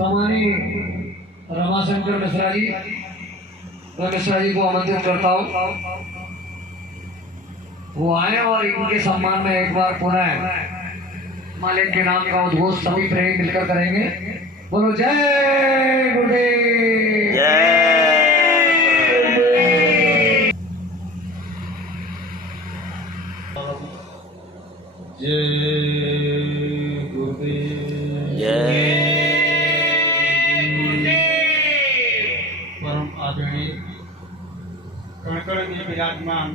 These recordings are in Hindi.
सम्मानीय रमाशंकर मिश्रा जी, मैं मिश्रा जी को आमंत्रित करता हूँ वो आए और इनके सम्मान में एक बार पुनः मालिक के नाम का उद्घोष सभी प्रेमी मिलकर करेंगे। बोलो जय गुरुदेव। जय गुरुदेव। परम आदरणीय कणकण में विराजमान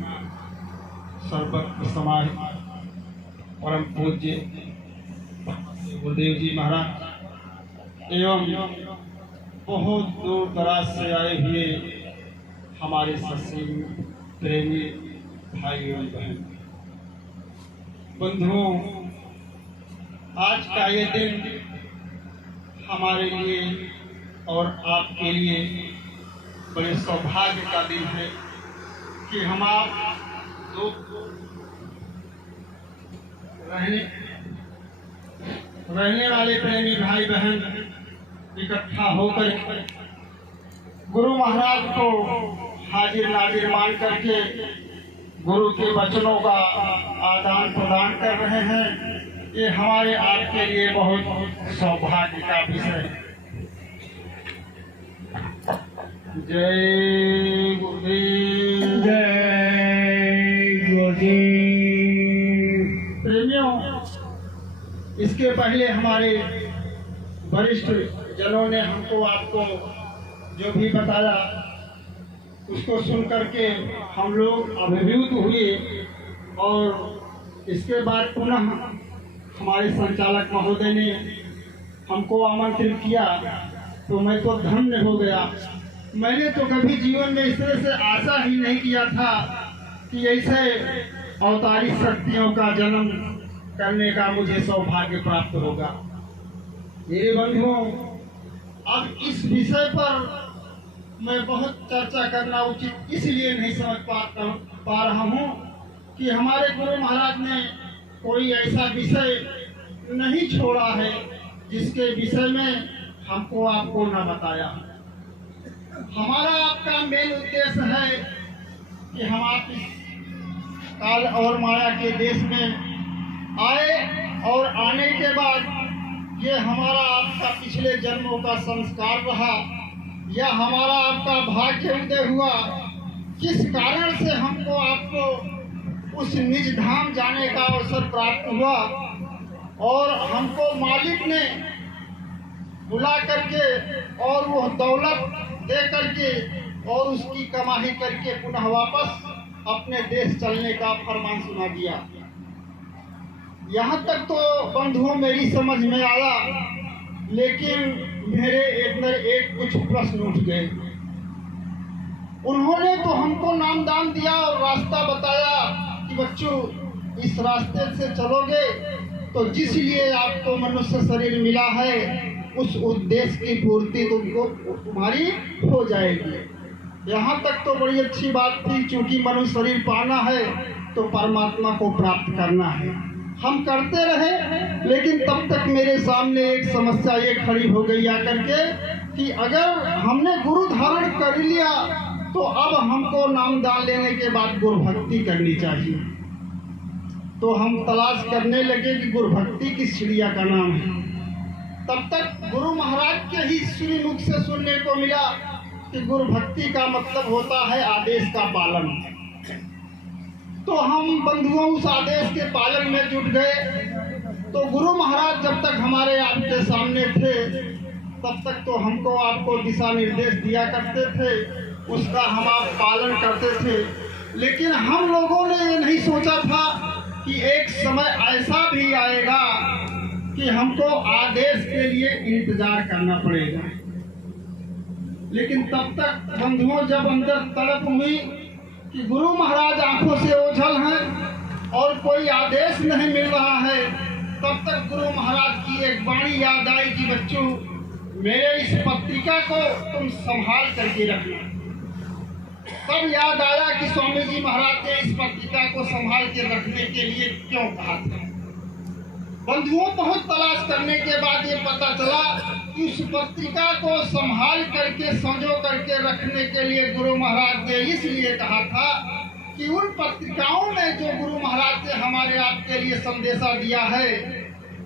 सर्वत्र समाज परम पूज्य गुरुदेव जी महाराज एवं बहुत दूर दराज से आए हुए हमारे सत्संग प्रेमी भाई एवं बहन बंधुओं, आज का ये दिन हमारे लिए और आपके लिए बड़े सौभाग्य का दिन है कि हम आप दो रहने वाले प्रेमी भाई बहन इकट्ठा होकर गुरु महाराज को हाजिर नाजिर मान करके गुरु के वचनों का आदान प्रदान कर रहे हैं। ये हमारे आपके लिए बहुत सौभाग्य का विषय है। जय गुरुदेव। जय गुरुदेव। प्रेमियों, इसके पहले हमारे वरिष्ठ जनों ने हमको आपको जो भी बताया उसको सुन करके हम लोग अभिभूत हुए और इसके बाद पुनः हमारे संचालक महोदय ने हमको आमंत्रित किया तो मैं तो धन्य हो गया। मैंने तो कभी जीवन में इस तरह से आशा ही नहीं किया था कि ऐसे अवतारी शक्तियों का जन्म करने का मुझे सौभाग्य प्राप्त होगा। मेरे बंधुओं, अब इस विषय पर मैं बहुत चर्चा करना उचित इसलिए नहीं समझ पा रहा हूँ कि हमारे गुरु महाराज ने कोई ऐसा विषय नहीं छोड़ा है जिसके विषय में हमको आपको न बताया। हमारा आपका मेन उद्देश्य है कि हम आप इस काल और माया के देश में आए और आने के बाद ये हमारा आपका पिछले जन्मों का संस्कार रहा या हमारा आपका भाग्य उदय हुआ, किस कारण से हमको आपको उस निज धाम जाने का अवसर प्राप्त हुआ और हमको मालिक ने बुला करके और वो दौलत दे करके और उसकी कमाई करके पुनः वापस अपने देश चलने का फरमान सुना दिया। यहाँ तक तो बंधुओं मेरी समझ में आया, लेकिन मेरे एक कुछ प्रश्न उठ गए। उन्होंने तो हमको नामदान दिया और रास्ता बताया कि बच्चों इस रास्ते से चलोगे तो जिस लिए आपको मनुष्य शरीर मिला है उस उद्देश्य की पूर्ति तुम्हारी हो जाएगी। यहाँ तक तो बड़ी अच्छी बात थी, क्योंकि मनुष्य शरीर पाना है तो परमात्मा को प्राप्त करना है। हम करते रहे, लेकिन तब तक मेरे सामने एक समस्या ये खड़ी हो गई आकर के कि अगर हमने गुरु धारण कर लिया तो अब हमको नामदान लेने के बाद गुरु भक्ति करनी चाहिए। तो हम तलाश करने लगे कि गुरु भक्ति किस चिड़िया का नाम है। तब तक गुरु महाराज के ही श्री मुख से सुनने को मिला कि गुरु भक्ति का मतलब होता है आदेश का पालन। तो हम बंधुओं उस आदेश के पालन में जुट गए। तो गुरु महाराज जब तक हमारे आपके सामने थे तब तक तो हमको आपको दिशा निर्देश दिया करते थे, उसका हम आप पालन करते थे। लेकिन हम लोगों ने ये नहीं सोचा था कि एक समय ऐसा भी आएगा कि हमको आदेश के लिए इंतजार करना पड़ेगा। लेकिन तब तक बंधुओं जब अंदर तड़प हुई कि गुरु महाराज आंखों से ओझल हैं और कोई आदेश नहीं मिल रहा है, तब तक गुरु महाराज की एक वाणी याद आई कि बच्चों मेरे इस पत्रिका को तुम संभाल करके रखना। तब याद आया कि स्वामी जी महाराज ने इस पत्रिका को संभाल के रखने के लिए क्यों कहा था। बंधुओं, बहुत तलाश करने के बाद ये पता चला इस पत्रिका को संभाल करके संजो करके रखने के लिए गुरु महाराज ने इसलिए कहा था कि उन पत्रिकाओं में जो गुरु महाराज ने हमारे आपके लिए संदेशा दिया है,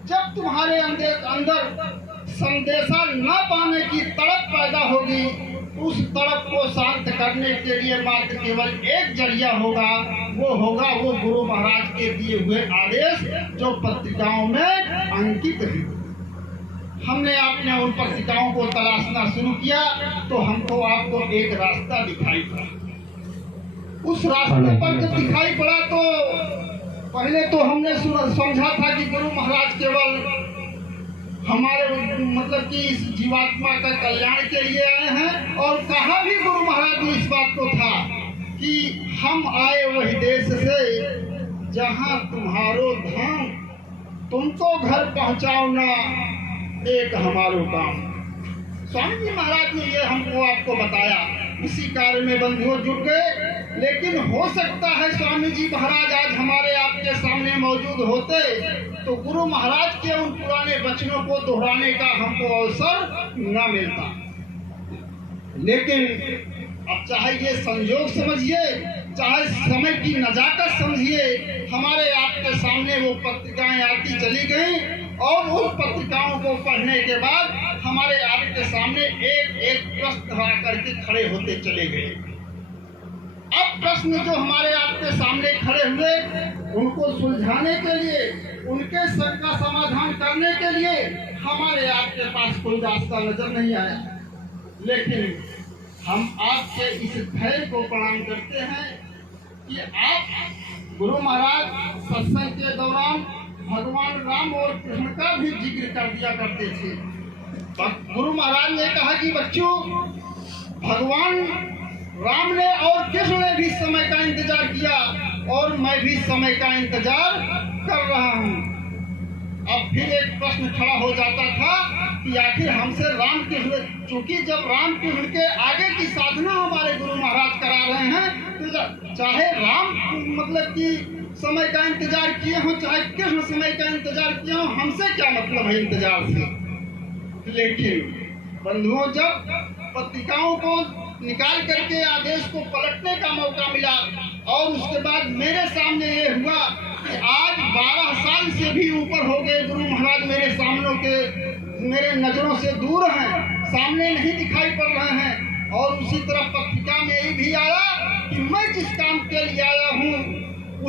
जब तुम्हारे अंदर संदेशा न पाने की तड़प पैदा होगी, उस तड़प को शांत करने के लिए मात्र केवल एक जरिया होगा, वो गुरु महाराज के दिए हुए आदेश जो पत्रिकाओं में अंकित है। हमने आपने उन पत्रिकाओं को तलाशना शुरू किया तो हमको आपको एक रास्ता दिखाई पड़ा। उस रास्ते पर जब दिखाई पड़ा तो पहले तो हमने समझा था कि गुरु महाराज केवल हमारे मतलब कि इस जीवात्मा का कल्याण के लिए आए हैं, और कहा भी गुरु महाराज ने इस बात को था कि हम आए वही देश से जहां तुम्हारो धाम, तुमको घर पहुंचाओ ना एक हमारो काम। स्वामी जी महाराज ने ये हमको आपको बताया, इसी कार्य में बंधुओं जुट गए। लेकिन हो सकता है स्वामी जी महाराज आज हमारे आपके सामने मौजूद होते तो गुरु महाराज के उन पुराने वचनों को दोहराने का हमको अवसर न मिलता। लेकिन अब चाहे ये संयोग समझिए, चाहे समय की नजाकत समझिए, हमारे आपके सामने वो पत्रिकाएं आती चली गई और उन पत्रिकाओं को पढ़ने के बाद हमारे आपके सामने एक एक प्रश्न खड़ा करके खड़े होते चले गए। अब प्रश्न जो हमारे आपके सामने खड़े हुए, उनको सुलझाने के लिए, उनके सब का समाधान करने के लिए हमारे आपके पास कोई रास्ता नजर नहीं आया। लेकिन हम आपके इस धैर्य को प्रणाम करते हैं कि आप गुरु महाराज सत्संग के दौरान भगवान राम और कृष्ण का भी जिक्र कर दिया करते थे। गुरु महाराज ने कहा कि बच्चों, भगवान राम ने और कृष्ण ने भी समय का इंतजार किया और मैं भी समय का इंतजार कर रहा हूँ। अब फिर एक प्रश्न खड़ा हो जाता था कि आखिर हमसे राम कृष्ण, चूंकि जब राम कृष्ण के आगे की साधना हमारे गुरु महाराज करा रहे हैं तो चाहे राम मतलब कि समय का इंतजार किए हो, चाहे कृष्ण समय का इंतजार किए हो, हमसे क्या मतलब है इंतजार से। लेकिन बंधुओं, जब पत्रिकाओं को निकाल करके आदेश को पलटने का मौका मिला और उसके बाद मेरे सामने ये हुआ कि आज 12 साल से भी ऊपर हो गए गुरु महाराज मेरे सामने के मेरे नजरों से दूर हैं, सामने नहीं दिखाई पड़ रहे हैं। और उसी तरह पत्रिका में ये भी आया कि मैं जिस काम के लिए आया हूँ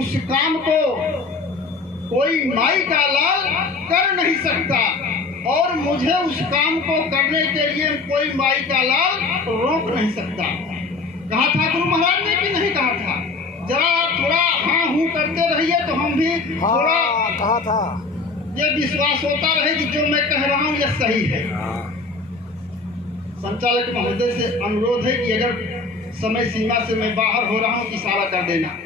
उस काम को कोई माई का लाल कर नहीं सकता और मुझे उस काम को करने के लिए कोई माई का लाल रोक नहीं सकता। कहा था गुरु महाराज ने कि नहीं कहा था? जरा थोड़ा हाँ हूँ करते रहिए तो हम भी थोड़ा कहा था, ये विश्वास होता रहे कि जो मैं कह रहा हूँ ये सही है। संचालक महोदय से अनुरोध है कि अगर समय सीमा से मैं बाहर हो रहा हूँ इशारा कर देना।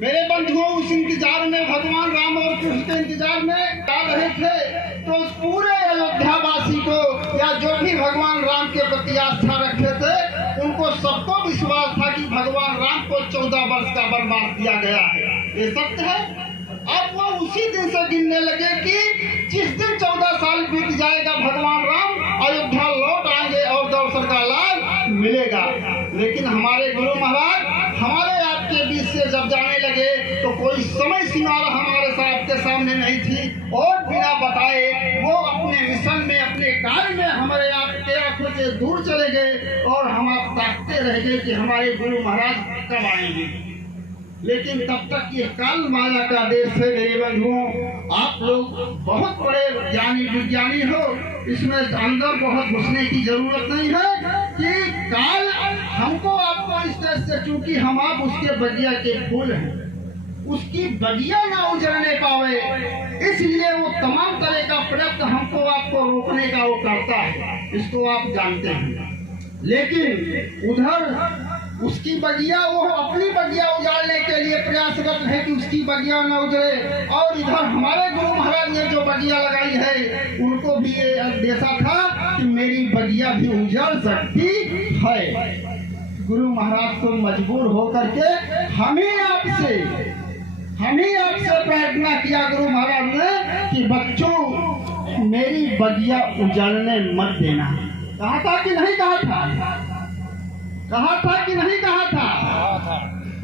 मेरे बंधुओं, उस इंतजार में भगवान राम और कृष्ण के इंतजार में आ रहे थे तो उस पूरे अयोध्यावासी को या जो भी भगवान राम के प्रति आस्था रखे थे उनको सबको विश्वास था कि भगवान राम को 14 वर्ष का वनवास दिया गया है। ये सत्य है। अब वो उसी दिन से गिनने लगे कि जिस दिन 14 साल बीत जाएगा भगवान राम अयोध्या लौट आएंगे और दर्शन का लाभ मिलेगा। लेकिन हमारे गुरु महाराज हमारे आपके बीच से जब जाने लगे तो कोई समय सीमा हमारे साहब के सामने नहीं थी और बिना बताए वो अपने मिशन में, अपने कार्य में हमारे आपके आंखों से दूर चले गए और हम आप ताकते रह गए कि हमारे गुरु महाराज कब आएंगे। लेकिन तब तक ये काल माया का देश है मेरे बंधुओं। आप लोग बहुत बड़े ज्ञानी विज्ञानी हो, इसमें अंदर बहुत घुसने की जरूरत नहीं है कि काल हमको आपको इस तरह से, चूंकि हम आप उसके बगिया के फूल हैं, उसकी बगिया ना उजड़ने पावे, इसलिए वो तमाम तरह का प्रयत्न हमको आपको रोकने का वो करता है, इसको आप जानते हैं। लेकिन उधर उसकी बगिया, वो अपनी बगिया उजाड़ने के लिए प्रयासरत है कि उसकी बगिया न उजड़े, और इधर हमारे गुरु महाराज ने जो बगिया लगाई है उनको भी ये अंदेशा था कि मेरी बगिया भी उजड़ सकती है। गुरु महाराज को मजबूर होकर के हमें आपसे प्रार्थना किया गुरु महाराज ने कि बच्चों, मेरी बगिया उजाड़ने मत देना। कहा था कि नहीं कहा था? कहा था कि नहीं कहा था?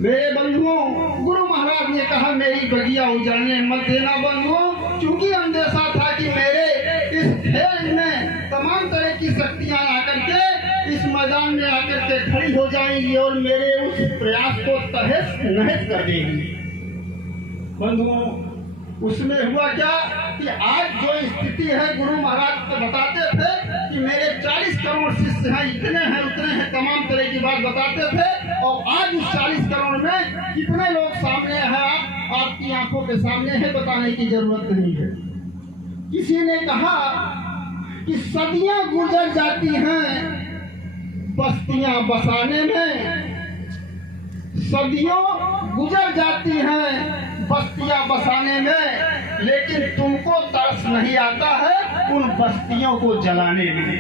मेरे बंधुओं, गुरु महाराज ने कहा मेरी बगिया उजाड़ने मत देना। बंधुओं, चूंकि अंदेशा था कि मेरे इस खेल में तमाम तरह की शक्तियां आकर के इस मैदान में आकर के खड़ी हो जाएंगी और मेरे उस प्रयास को तहस नहस कर देंगी। बंधुओं, उसमें हुआ क्या कि आज जो स्थिति है, गुरु महाराज तो बताते थे कि मेरे 40 करोड़ शिष्य हैं, इतने हैं उतने हैं, तमाम तरह की बात बताते थे। और आज उस 40 करोड़ में कितने लोग सामने हैं, आपकी आंखों के सामने है, बताने की जरूरत नहीं है। किसी ने कहा कि सदियां गुजर जाती हैं बस्तियां बसाने में, सदियों गुजर जाती हैं बस्तियां बसाने में, लेकिन तुमको तरस नहीं आता है उन बस्तियों को जलाने में।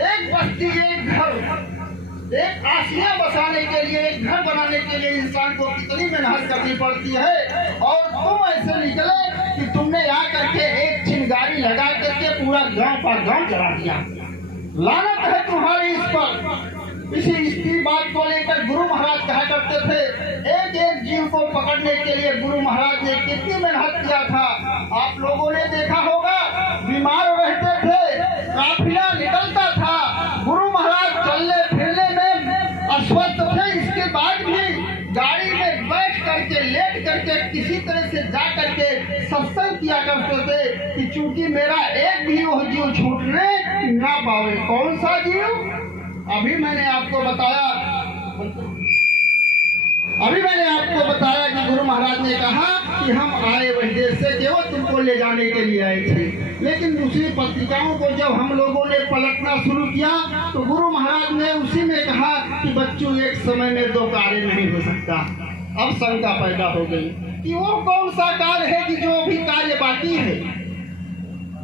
एक बस्ती, एक घर, एक आशियां बसाने के लिए, एक घर बनाने के लिए इंसान को कितनी मेहनत करनी पड़ती है। और तुम ऐसे निकले कि तुमने आकर के एक चिंगारी लगा करके पूरा गांव का गांव जला दिया। लानत है तुम्हारी इस पर। इसी बात को लेकर गुरु महाराज कहा करते थे, एक एक जीव को पकड़ने के लिए गुरु महाराज ने कितनी मेहनत किया था। आप लोगों ने देखा होगा, बीमार रहते थे, काफिला निकलता था, गुरु महाराज चलने फिरने में अस्वस्थ थे, इसके बाद भी गाड़ी में बैठ करके लेट करके किसी तरह से जा करके सत्संग किया करते थे कि चूंकि मेरा एक भी वो जीव छूटने ना पावे। कौन सा जीव? अभी मैंने आपको बताया कि गुरु महाराज ने कहा कि हम आए वही देश से केवल तुमको ले जाने के लिए आए थे। लेकिन दूसरी पत्रिकाओं को जब हम लोगों ने पलटना शुरू किया तो गुरु महाराज ने उसी में कहा कि बच्चों, एक समय में दो कार्य नहीं हो सकता। अब शंका पैदा हो गई कि वो कौन सा कार्य है कि जो अभी कार्य बाकी है।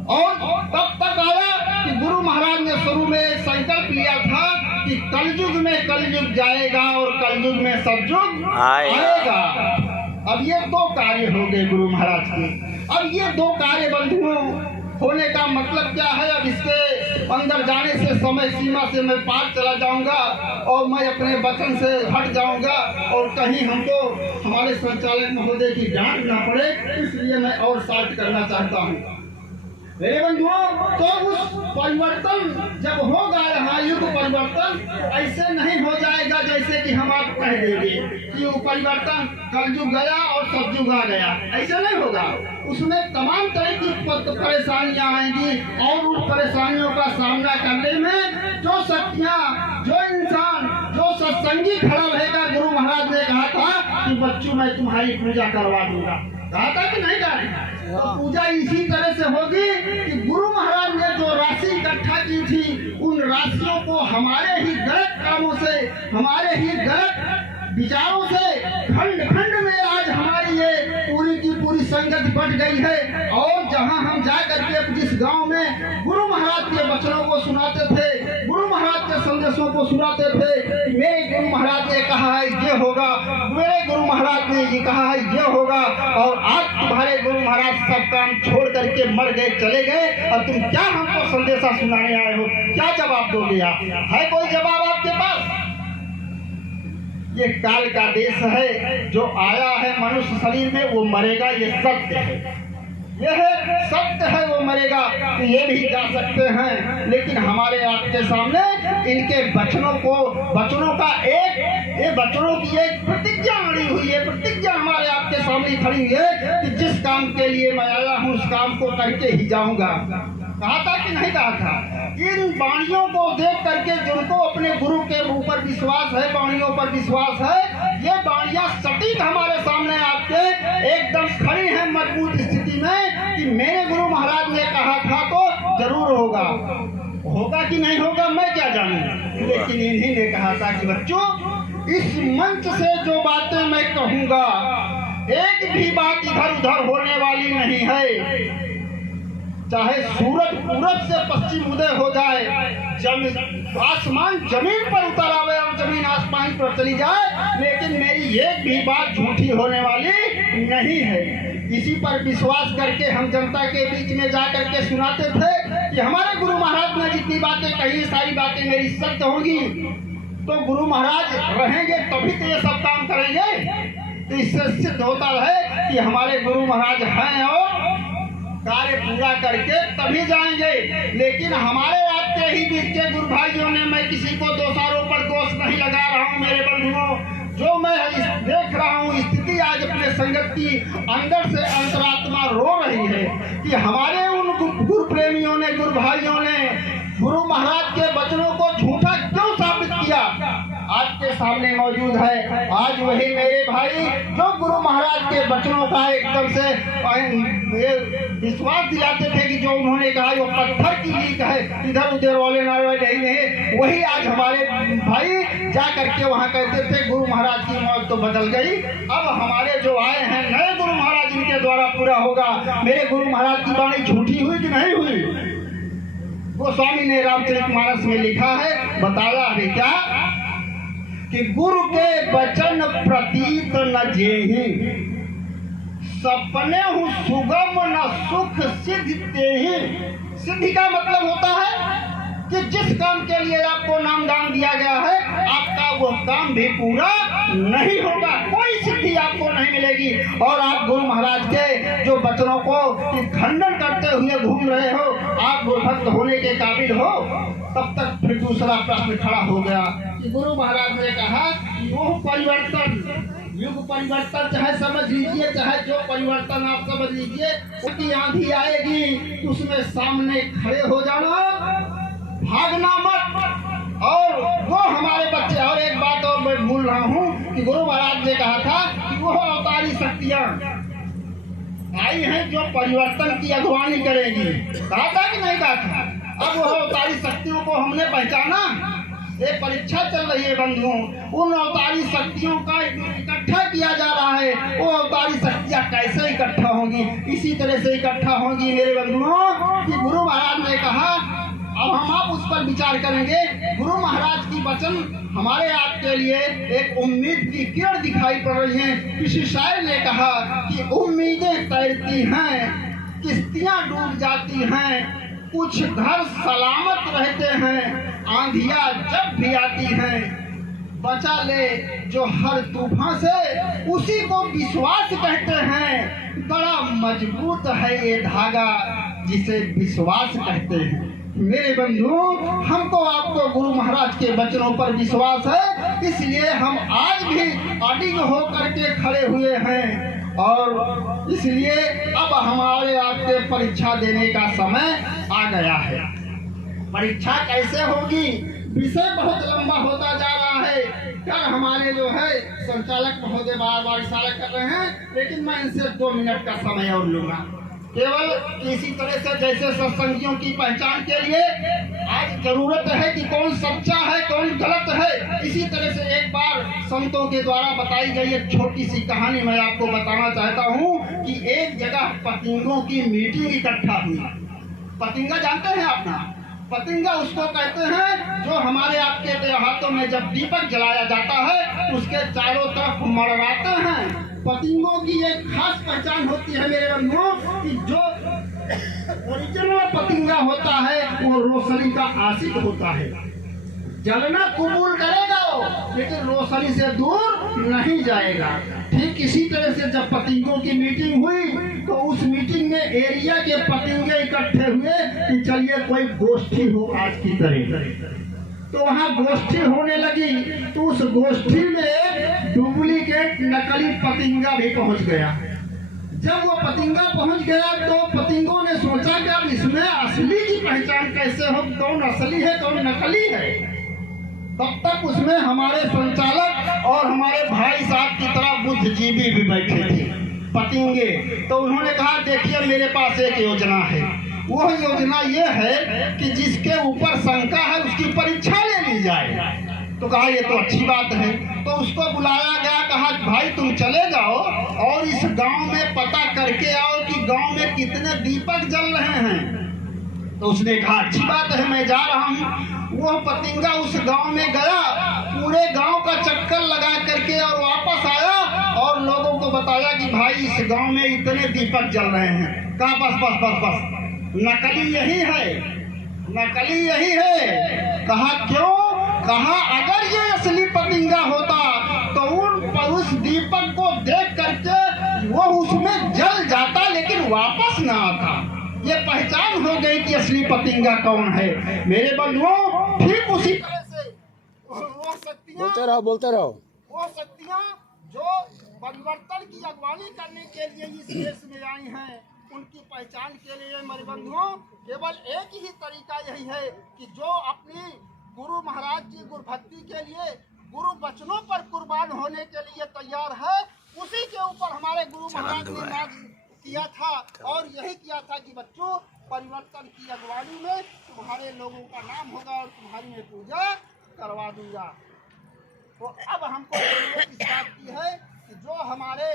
और तब तक आया कि गुरु महाराज ने शुरू में संकल्प लिया था कि कलयुग में कलयुग जाएगा और कलयुग में सतयुग आएगा। अब ये दो कार्य हो गए गुरु महाराज के। अब ये दो कार्य बंधुओं होने का मतलब क्या है? अब इसके अंदर जाने से समय सीमा से मैं पार चला जाऊंगा और मैं अपने वचन से हट जाऊंगा और कहीं हमको हमारे संचालक महोदय की डांट ना पड़े, इसलिए मैं और शार्ट करना चाहता हूँ। मेरे बंधुओं, तो उस परिवर्तन जब होगा, यहाँ युग परिवर्तन ऐसे नहीं हो जाएगा जैसे कि हम आप कह देंगे कि वो परिवर्तन कलयुग गया और सतयुग आ गया, ऐसे नहीं होगा। उसमें तमाम तरह की परेशानियां आएंगी और उन परेशानियों का सामना करने में जो शक्तियां, जो इंसान, जो सत्संगी खड़ा रहेगा, गुरु महाराज ने कहा था कि बच्चों मैं तुम्हारी पूजा करवा दूंगा। कहा था कि नहीं कहा? तो पूजा इसी तरह से होगी कि गुरु महाराज ने जो राशि इकट्ठा की थी, उन राशियों को हमारे ही गलत कामों से, हमारे ही गलत विचारों से खंड खंड में आज हमारी ये पूरी की पूरी संगत बट गई है। और जहां हम जा करके जिस गांव में गुरु महाराज के वचनों को सुनाते थे, गुरु महाराज के संदेशों को सुनाते थे, मेरे गुरु महाराज ने कहा है ये होगा, मेरे गुरु महाराज ने ये कहा है ये होगा, और आज तुम्हारे गुरु महाराज सब काम छोड़ करके मर गए, चले गए, और तुम क्या हमको संदेशा सुनाने आए हो? क्या जवाब दोगे आप? है कोई जवाब आपके पास? ये काल का देश है, जो आया है मनुष्य शरीर में वो मरेगा, ये सत्य है, यह सत्य है, वो मरेगा। तो ये भी जा सकते हैं, लेकिन हमारे आपके सामने इनके वचनों का ये वचनों की एक प्रतिज्ञा अड़ी हुई है। प्रतिज्ञा हमारे आपके सामने खड़ी है कि जिस काम के लिए मैं आया हूँ उस काम को करके ही जाऊंगा। कहा था कि नहीं कहा था? इन वाणियों को देख करके जिनको अपने गुरु के ऊपर विश्वास है, वाणियों पर विश्वास है, ये वाणियां सटीक हमारे सामने आपके एकदम खड़ी हैं मजबूत स्थिति में कि मेरे गुरु महाराज ने कहा था तो जरूर होगा। होगा कि नहीं होगा मैं क्या जानूं, लेकिन इन्हीं ने कहा था कि बच्चों, इस मंच से जो बातें मैं कहूंगा, एक भी बात इधर उधर होने वाली नहीं है। चाहे सूरज पूरब से पश्चिम उदय हो जाए, आसमान जमीन पर उतर आवे और जमीन आसमान पर चली जाए, लेकिन मेरी एक भी बात झूठी होने वाली नहीं है। इसी पर विश्वास करके हम जनता के बीच में जा करके सुनाते थे कि हमारे गुरु महाराज ने जितनी बातें कही सारी बातें मेरी सत्य होंगी। तो गुरु महाराज रहेंगे तभी तो ये सब काम करेंगे। तो इससे सिद्ध होता है कि हमारे गुरु महाराज हैं और कार्य पूरा करके तभी जाएंगे। लेकिन हमारे आपके ही बीच के गुरु भाइयों ने, मैं किसी को दोषारोपण दोष नहीं लगा रहा हूँ मेरे बंधुओं, जो मैं देख रहा हूँ स्थिति आज अपने संगत की अंदर से अंतरात्मा रो रही है कि हमारे उन गुरु प्रेमियों ने, गुरु भाइयों ने गुरु महाराज के वचनों को झूठा क्यों साबित किया, आपके सामने मौजूद है। आज वही मेरे भाई जो गुरु महाराज के वचनों का एकदम से विश्वास दिलाते थे कि जो उन्होंने कहा वो पत्थर की लीक है, इधर उधर वाले नहीं, वही आज हमारे भाई जा करके वहाँ कहते थे गुरु महाराज की मौत तो बदल गई, अब हमारे जो आए हैं नए गुरु महाराज इनके द्वारा पूरा होगा। मेरे गुरु महाराज की वाणी झूठी हुई कि नहीं हुई? गोस्वामी ने रामचरितमानस में लिखा है, बताया है क्या कि गुरु के वचन प्रतीत न जेहि, सपने हूँ सुगम न सुख सिद्धि तेहि। सिद्धि का मतलब होता है कि जिस काम के लिए आपको नामदान दिया गया है आपका वो काम भी पूरा नहीं होगा, कोई सिद्धि आपको नहीं मिलेगी। और आप गुरु महाराज के जो वचनों को खंडन करते हुए घूम रहे हो, आप गुरुभक्त होने के काबिल हो। तब तक फिर दूसरा प्रश्न खड़ा हो गया कि गुरु महाराज ने कहा युग परिवर्तन, युग परिवर्तन चाहे समझ लीजिए, चाहे जो परिवर्तन आप समझ लीजिए, उसकी आंधी आएगी उसमें सामने खड़े हो जाना, भागना मत। और वो हमारे बच्चे, और एक बात और मैं भूल रहा हूँ कि गुरु महाराज ने कहा था कि वो अवतारी शक्तियाँ आई हैं जो परिवर्तन की अगुवानी करेंगी, कहा था कि नहीं कहा था? अब वो अवतारी शक्तियों को हमने पहचाना, ये परीक्षा चल रही है बंधुओं, उन अवतारी शक्तियों का इकट्ठा किया जा रहा है। वो अवतारी शक्तियाँ कैसे इकट्ठा होंगी? इसी तरह से इकट्ठा होंगी मेरे बंधुओं कि गुरु महाराज ने कहा, अब हम आप उस पर विचार करेंगे। गुरु महाराज की वचन हमारे आपके लिए एक उम्मीद की किरण दिखाई पड़ रही है। किसी शायर ने कहा कि उम्मीदें तैरती हैं, किश्तियां डूब जाती हैं, कुछ घर सलामत रहते हैं, आंधियां जब भी आती हैं, बचा ले जो हर तूफान से, उसी को विश्वास कहते हैं। बड़ा मजबूत है ये धागा जिसे विश्वास कहते हैं। मेरे बंधु, हमको आपको गुरु महाराज के वचनों पर विश्वास है, इसलिए हम आज भी अडिग होकर के खड़े हुए हैं। और इसलिए अब हमारे आपके परीक्षा देने का समय आ गया है। परीक्षा कैसे होगी? विषय बहुत लंबा होता जा रहा है। कल हमारे जो है संचालक महोदय बार बार इशारा कर रहे हैं, लेकिन मैं इनसे 2 मिनट का समय और लूंगा, केवल इसी तरह से जैसे सत्संगियों की पहचान के लिए आज जरूरत है कि कौन सच्चा है कौन गलत है, इसी तरह से एक बार संतों के द्वारा बताई गई एक छोटी सी कहानी मैं आपको बताना चाहता हूँ कि एक जगह पतिंगों की मीटिंग इकट्ठा हुई। पतिंगा जानते हैं आप ना? पतिंगा उसको कहते हैं जो हमारे आपके देहातों में जब दीपक जलाया जाता है उसके चारों तरफ मड़वाते हैं। पतिंगों की एक खास पहचान होती है मेरे बंधुओं कि जो ओरिजिनल पतिंगा होता है वो रोशनी का आशिक होता है। जलना कबूल करेगा वो, लेकिन रोशनी से दूर नहीं जाएगा। ठीक इसी तरह से जब पतिंगों की मीटिंग हुई तो उस मीटिंग में एरिया के पतिंगे इकट्ठे हुए कि चलिए कोई गोष्ठी हो आज की तरह। तो वहाँ गोष्ठी होने लगी, तो उस गोष्ठी में डुप्लीकेट नकली पतिंगा भी पहुँच गया। जब वो पतिंगा पहुँच गया तो पतिंगों ने सोचा कि अब इसमें असली की पहचान कैसे हो, कौन असली है कौन नकली है। तब तक उसमें हमारे संचालक और हमारे भाई साहब की तरह बुद्धिजीवी भी बैठे थे पतिंगे। तो उन्होंने कहा देखिए मेरे पास एक योजना है, वो योजना ये है कि जिसके ऊपर शंका है उसकी परीक्षा ले ली जाए। तो कहा ये तो अच्छी बात है। तो उसको बुलाया गया, कहा भाई तुम चले जाओ और इस गांव में पता करके आओ कि गांव में कितने दीपक जल रहे हैं। तो उसने कहा अच्छी बात है मैं जा रहा हूँ। वो पतिंगा उस गांव में गया, पूरे गांव का चक्कर लगा करके और वापस आया और लोगों को को बताया कि भाई इस गांव में इतने दीपक जल रहे हैं। कहा बस बस बस बस, नकली यही है, नकली यही है। कहा क्यों? कहा अगर ये असली पतंगा होता तो उस दीपक को देख करके वो उसमें जल जाता लेकिन वापस ना आता। ये पहचान हो गई कि असली पतंगा कौन है। मेरे बंधुओं, ठीक उसी तरह से वो शक्तियां, बोलते रहो वो शक्तियां जो परिवर्तन की अगवानी करने के लिए इस देश में आई हैं, उनकी पहचान के लिए मेरे बंधुओं केवल एक ही तरीका यही है कि जो अपनी गुरु महाराज की गुरु भक्ति के लिए, गुरु वचनों पर कुर्बान होने के लिए तैयार है, उसी के ऊपर हमारे गुरु महाराज ने नाच किया था और यही किया था कि बच्चों, परिवर्तन की अगवानी में तुम्हारे लोगों का नाम होगा और तुम्हारी मैं पूजा करवा दूंगा। तो अब हमको इस बात की है कि जो हमारे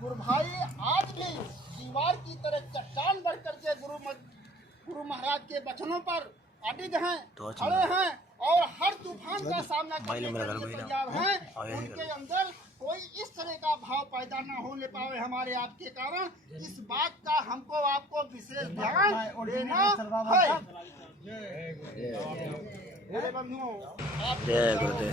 गुरु भाई आज भी दीवार की तरह चट्टान बढ़ करके गुरु महाराज के वचनों पर अडिग हैं, खड़े हैं और हर तूफान का सामना करने के लिए तैयार हैं, उनके अंदर कोई इस तरह का भाव पैदा न होने पाए हमारे आपके कारण, इस बात का हमको आपको विशेष ध्यान देना है। मेरे बंधुओं, आप जय गुरुदेव।